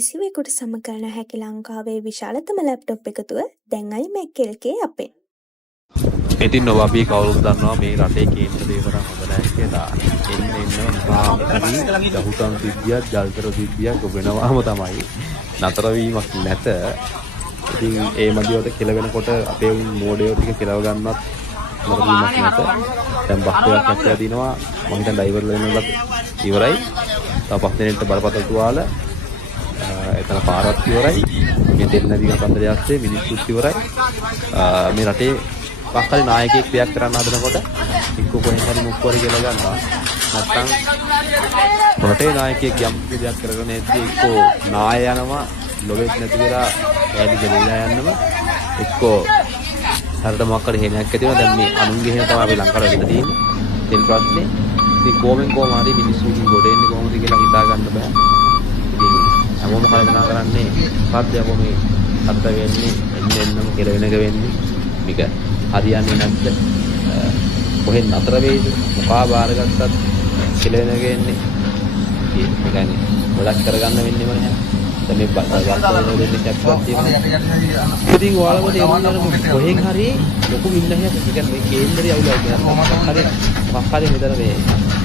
කිසිවෙකුට සම කරන හැකි ලංකාවේ විශාලතම ලැප්ටොප් එකතුව දැන් iMac LK අපේ. ඉතින් ඔබ අපි කවුරුත් දන්නවා මේ රටේ කේන්ද්‍ර දේවරම් හොඳ නැහැ කියලා. එන්න මහා ගහුතම් සිද්ධියක්, ජල්තර සිද්ධියක් වෙනවාම තමයි. නතර වීමක් නැත. ඉතින් ඒ මදිවට කෙලවෙනකොට අපේ මෝඩයෝ ටික කෙලව ගන්නවත් නතර වීමක් නැත. දැන් බස් එකක් ඇත්තලා දිනවා. මම හිතන්නේ ඩ්‍රයිවර්ලා වෙනවත් ඉවරයි. තව පස් දිනෙකට බරපතල තුවාල එතන පාරක් ඉවරයි. මේ දෙන්න දින කන්දරේ ඇස්සේ මිනිස්සුත් ඉවරයි. මේ රටේ පක්කලි නායකයෙක් දෙයක් කරන්න හදනකොට එක්ක කොහෙන් හරි මුක්කෝරි කියලා ගන්නවා. නැත්තම් රටේ නායකයෙක් යම් දෙයක් කරගෙන ඉද්දී එක්ක නාය යනවා ලොවෙත් නැති වෙලා ඈදි ගෙලිලා යන්නම එක්ක හරියට මොකක් හරි හේනයක් ඇති වෙනවා. දැන් මේ අනුන්ගේ හේන තමයි අපි ලංකාවේ වෙන්න තියෙන්නේ. තෙල් ප්‍රශ්නේ. ඉතින් කොහොම හරි මිනිස්සු ඉතින් ගොඩ එන්නේ කොහොමද කියලා හිතා ගන්න බෑ. ඉතින් හැමෝම කල්පනා කරන්නේ මොකක්ද අපෝ මේ අත්ත වෙන්නේ එන්නෙන්නම කියලා වෙනක වෙන්නේ. මේක හරියන්නේ නැද්ද? කොහෙන් නතර වෙයිද? මොකා බාරගත්තත් කියලා වෙනක එන්නේ. ඒ කියන්නේ ගොඩක් කරගන්න වෙන්නේම නැහැ. දැන් මේ වර්තමාන දෙන්නේ කැප්පක් තියෙනවා. ඉතින් ඔයාලම තේරුම් ගන්න කොහෙන් හරි ලොකු වින්නහයක් කියන්නේ මේ කේන්දරය අවුලයි කියලා. මොකක් හරි මෙතන මේ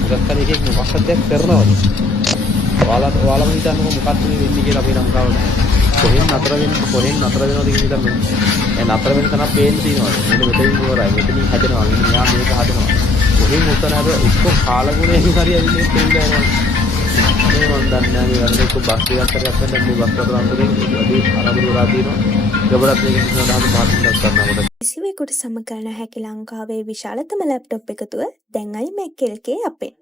මොකක් හරි එකෙක් මොකක් හරි දෙයක් කරනවද? ඔයාලම හිතන්නකො මොකක්ද මේ වෙන්නේ කියලා අපි ලංකාවට. කොහෙන් නතර වෙනවද කියලා හිතන්න. ඒ නතර වෙන තැනක් පේන්න තියෙනවා. මෙන්න මෙතනින් ඉවරයි. මෙතනින් හැදෙනවා. මෙන්න මෙහා මේක හදනවා. කොහෙන් උතන අර එක්ක කාලගුණයෙන් හරි ඇවිල්ලා තේරිලා යනවා. මේ මන් දන්නේ නැහැ මේ වරද එක්ක බස් එකක් හරි අපෙන් දැන් මේ බස් වල අන්තරේ වැඩි අරමුණු වෙලා තියෙනවා. ගබඩත් මේක සඳහන් පාර්කින්ග් කරනකොට කිසිවෙකුට සම කරන හැකි ලංකාවේ විශාලතම ලැප්ටොප් එකතුව දැන් iMac LK අපේ.